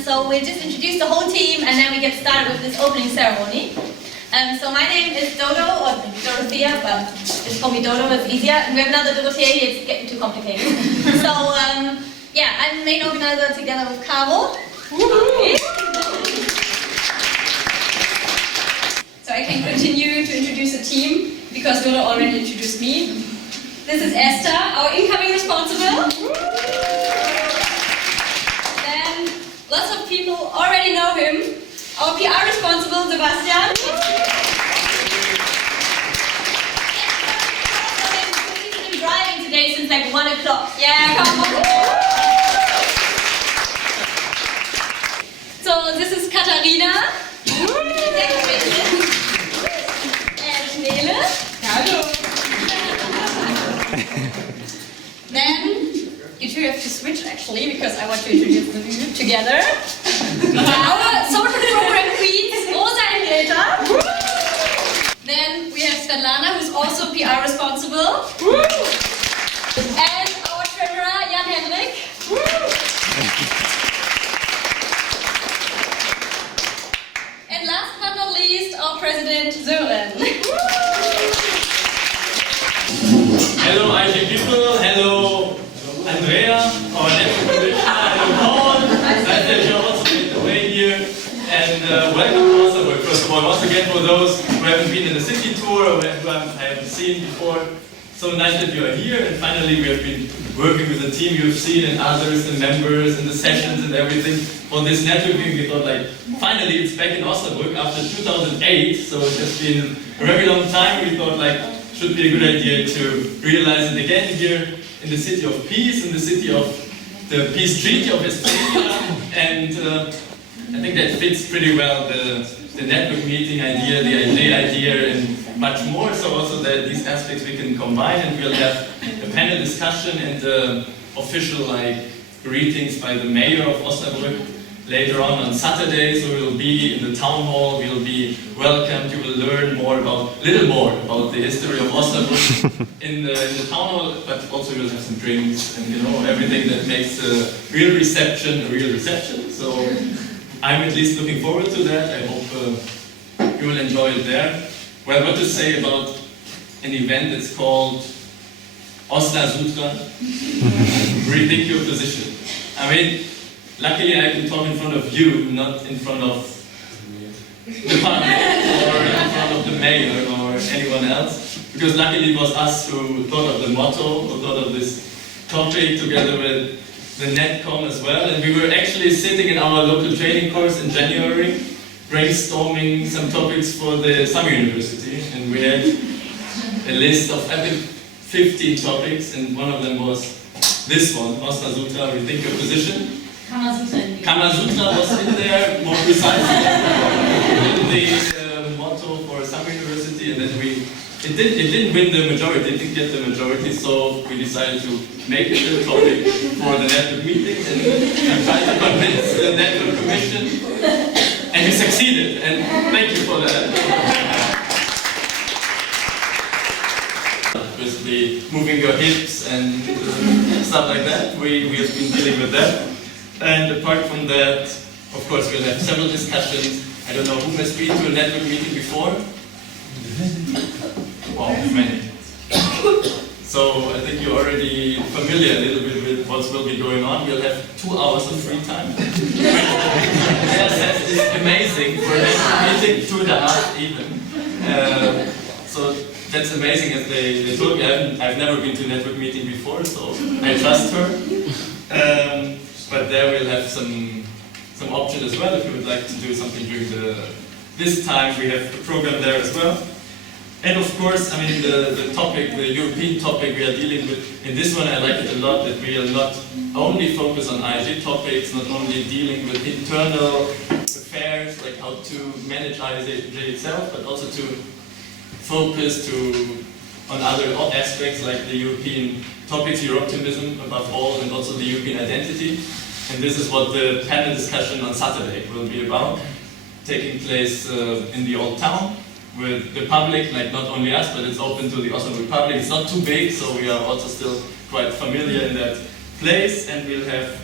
So we'll just introduce the whole team and then we get started with this opening ceremony. So my name is Dodo, or Dorothea, but just call me Dodo, it's easier. And we have another Dorothea here, it's getting too complicated. So yeah, I'm the main organizer together with Caro. So I can continue to introduce the team, because Dodo already introduced me. This is Esther, our incoming responsible. Then lots of people already know him. Our PR responsible, Sebastian. He's been driving today since like 1 o'clock. Yeah, come on. So this is Katharina. And Nele. Hello. Then you two have to switch actually, because I want to introduce them together. Our social program queens, Rosa and Greta. Then we have Svetlana, who's also PR responsible. And our treasurer, Jan Henrik. And last but not least, our president, Sören. Hello AEGEE people, hello Andrea, our network commissioner, hello Paul, nice that you're also made the way here, and welcome to Osnabrück. First of all, once again for those who haven't been in the city tour or who I haven't seen before, so nice that you are here, and finally we have been working with the team you've seen and others and members and the sessions and everything for this networking. We thought like, finally it's back in Osnabrück after 2008, so it has been a very long time. We thought like, should be a good idea to realize it again here in the city of peace, in the city of the Peace Treaty of Westphalia, and I think that fits pretty well the network meeting idea, the idea, and much more. So also that these aspects we can combine, and we'll have a panel discussion and official like greetings by the mayor of Osnabrück later on Saturday. So we'll be in the town hall, we'll be welcomed, you will learn more about, little more about the history of Osnabrück in the town hall, but also we'll have some drinks and you know everything that makes a real reception a real reception. So I'm at least looking forward to that. I hope you will enjoy it there. Well, what to say about an event that's called Osna Sutra, rethink your position. I mean, luckily I can talk in front of you, not in front of the public or in front of the mayor or anyone else, because luckily it was us who thought of the motto, who thought of this topic together with the NetCom as well, and we were actually sitting in our local training course in January brainstorming some topics for the summer university, and we had a list of I think 15 topics, and one of them was this one, Osna Sutra, rethink your position. Kama Sutra was in there more precisely in the motto for summer university, and then it didn't win the majority, it didn't get the majority, so we decided to make it a topic for the network meeting and try to convince the network commission, and we succeeded, and thank you for that. Basically moving your hips and stuff like that, we have been dealing with that. And apart from that, of course, we'll have several discussions. I don't know who has been to a network meeting before? Wow, many. So I think you're already familiar a little bit with what will be going on. We'll have 2 hours of free time. Yes, it's amazing for a network meeting, 2.5 even. So that's amazing, as they told me. I've never been to a network meeting before, so I trust her. But there we'll have some option as well if you would like to do something during this time. We have a program there as well. And of course, I mean the topic, the European topic we are dealing with, in this one I like it a lot, that we are not only focus on AEGEE topics, not only dealing with internal affairs, like how to manage AEGEE itself, but also to focus on other aspects like the European topics, Euro-optimism above all, and also the European identity. And this is what the panel discussion on Saturday will be about, taking place in the Old Town with the public, like not only us, but it's open to the Osnabrück public. It's not too big, so we are also still quite familiar in that place, and we'll have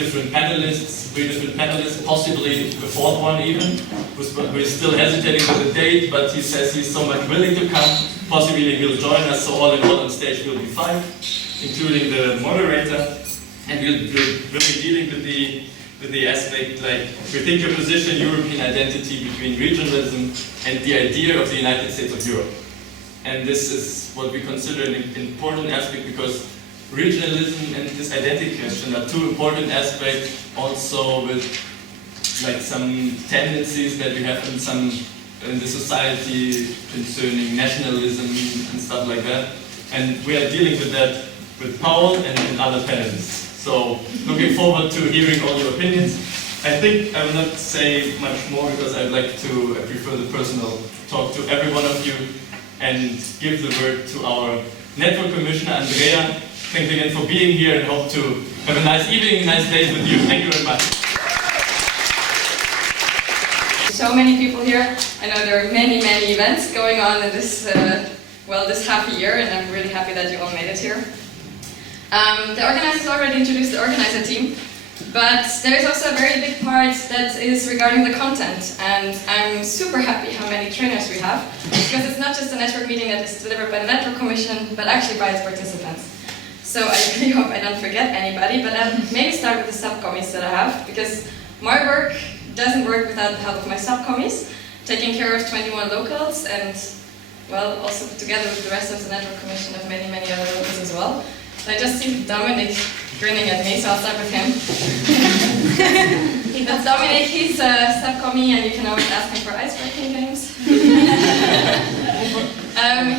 different panelists, 3 different panelists, possibly the 4th one even, who is still hesitating with the date, but he says he's so much willing to come. Possibly he'll join us, so all in all on stage will be 5, including the moderator. And we'll be dealing with the aspect, like, rethink your position, European identity between regionalism and the idea of the United States of Europe. And this is what we consider an important aspect, because regionalism and this identity question are 2 important aspects, also with like some tendencies that we have in the society concerning nationalism and stuff like that. And we are dealing with that with Paul and other panelists. So looking forward to hearing all your opinions. I think I will not say much more because I prefer the personal talk to every one of you and give the word to our network commissioner, Andrea. Thanks again for being here and hope to have a nice evening, nice day with you. Thank you very much. So many people here. I know there are many events going on in this, this half a year, and I'm really happy that you all made it here. The organizers already introduced the organizer team, but there is also a very big part that is regarding the content, and I'm super happy how many trainers we have, because it's not just a network meeting that is delivered by the Network Commission, but actually by its participants. So I really hope I don't forget anybody, but I'll maybe start with the subcommies that I have, because my work doesn't work without the help of my subcommies, taking care of 21 locals, and well, also together with the rest of the Network Commission of many other locals as well. So I just see Dominic grinning at me, so I'll start with him. That's Dominic, he's a subcommie, and you can always ask him for ice-breaking games.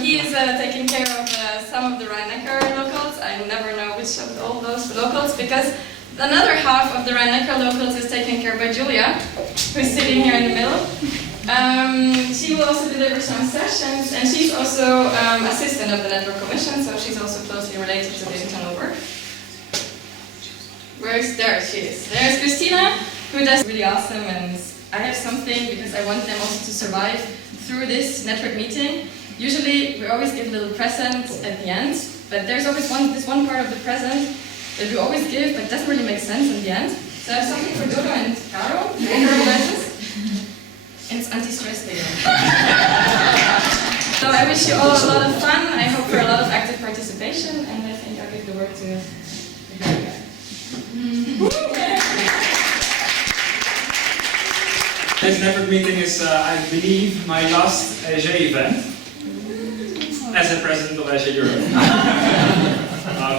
He is taking care of some of the Rhine-Neckar locals. I never know which of all those locals, because another half of the Rhine-Neckar locals is taken care of by Julia, who's sitting here in the middle. She will also deliver some sessions, and she's also assistant of the Network Commission, so she's also closely related to the internal work. There she is. There's Christina, who does really awesome, and I have something because I want them also to survive through this network meeting. Usually we always give a little present at the end, but there's always this one part of the present that we always give, but doesn't really make sense in the end. So I have something for Dodo and Caro, the organizers. And it's anti-stress day. So I wish you all a lot of fun. I hope for a lot of active participation, and I think I'll give the word to the guy. This network meeting is, I believe, my last AEGEE event as a president of AEGEE Europe.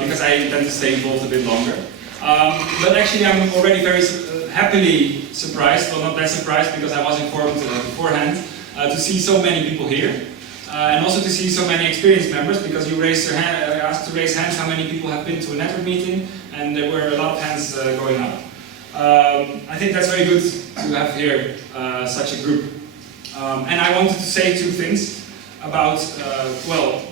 Because I intend to stay involved a bit longer. But actually I'm already very happily surprised, well not that surprised because I was informed beforehand, to see so many people here. And also to see so many experienced members, because you asked to raise hands how many people have been to a network meeting, and there were a lot of hands going up. I think that's very good to have here such a group. And I wanted to say 2 things about,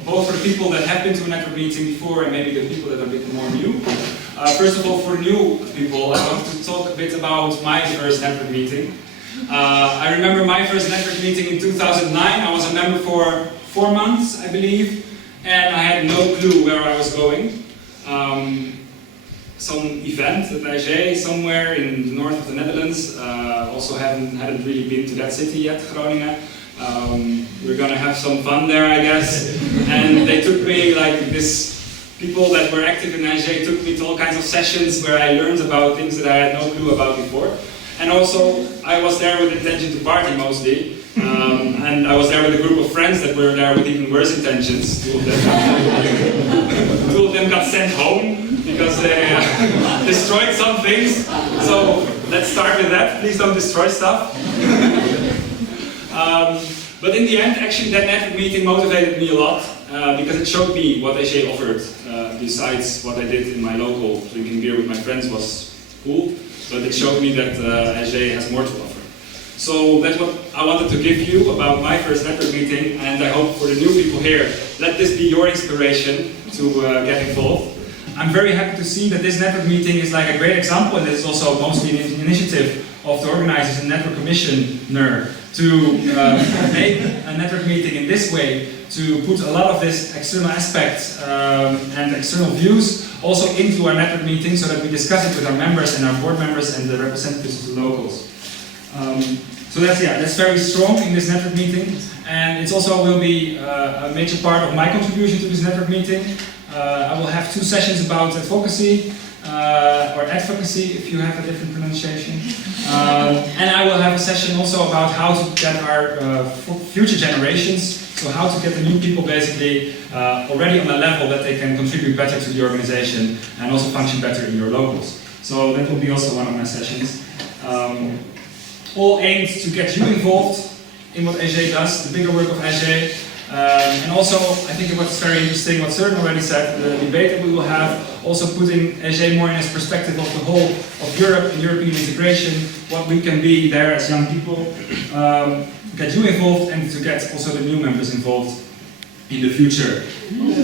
both for the people that have been to a network meeting before and maybe the people that are a bit more new. First of all, for new people, I want to talk a bit about my first network meeting. I remember my first network meeting in 2009. I was a member for 4 months, I believe, and I had no clue where I was going. Some event at AEGEE somewhere in the north of the Netherlands. Also hadn't really been to that city yet, Groningen. We're gonna have some fun there, I guess. And they took me, people that were active in AEGEE took me to all kinds of sessions where I learned about things that I had no clue about before. And also, I was there with intention to party mostly. And I was there with a group of friends that were there with even worse intentions. 2 of them got sent home because they destroyed some things. So let's start with that. Please don't destroy stuff. But in the end, actually, that network meeting motivated me a lot because it showed me what AEGEE offered. Besides what I did in my local drinking beer with my friends was cool, but it showed me that AEGEE has more to offer. So that's what I wanted to give you about my first network meeting, and I hope for the new people here, let this be your inspiration to get involved. I'm very happy to see that this network meeting is like a great example, and this is also mostly an initiative of the organizers and network commissioner to make a network meeting in this way, to put a lot of this external aspects and external views also into our network meeting so that we discuss it with our members and our board members and the representatives of the locals. So that's very strong in this network meeting, and it also will be a major part of my contribution to this network meeting. I will have 2 sessions about advocacy, or advocacy if you have a different pronunciation. And I will have a session also about how to get our future generations, so how to get the new people basically already on a level that they can contribute better to the organization and also function better in your locals. So that will be also one of my sessions. All aimed to get you involved in what AEGEE does, the bigger work of AEGEE. And also, I think what's very interesting, what Søren already said, the debate that we will have, also putting AEGEE more in its perspective of the whole of Europe and European integration, what we can be there as young people, get you involved and to get also the new members involved in the future.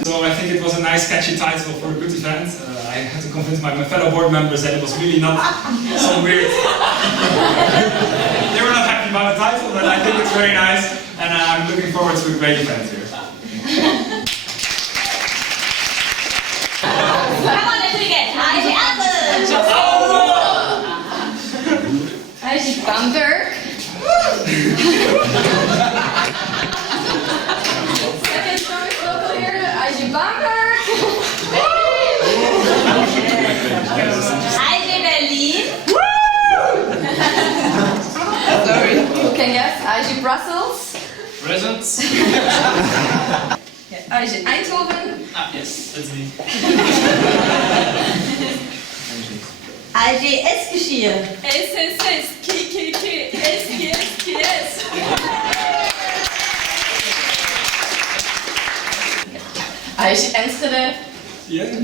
So I think it was a nice catchy title for a good event. I had to convince my fellow board members that it was really not so weird. They were not happy about the title, but I think it's very nice, and I'm looking forward to a great event here. Come on, let's do it again. AEGEE AEGEE Bamberg. Second strongest local here, AEGEE Bamberg. AEGEE Berlin. Sorry. Who can guess? AEGEE Brussels. Presents? AEGEE Eindhoven. Ah, yes, that's me. AEGEE Eskişehir. SSS, KKK, SKSKS. AEGEE Enschede. Yeah.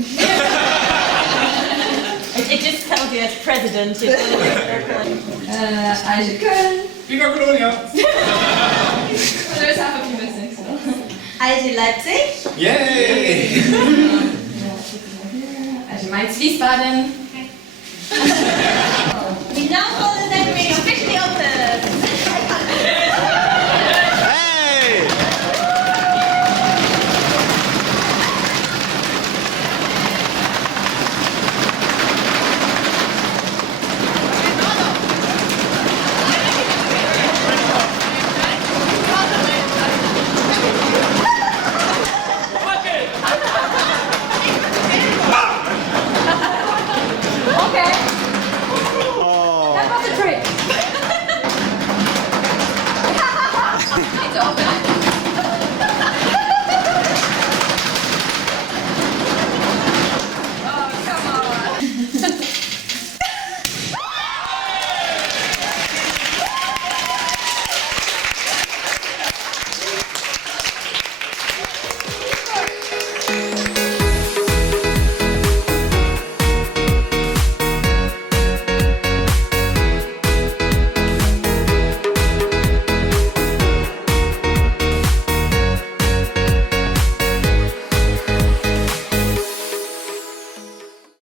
It just tells you as president. AEGEE Köln. Viva Colonia! There's half a few missing. So. AEGEE Leipzig. Yay! AEGEE Mainz Wiesbaden. We now go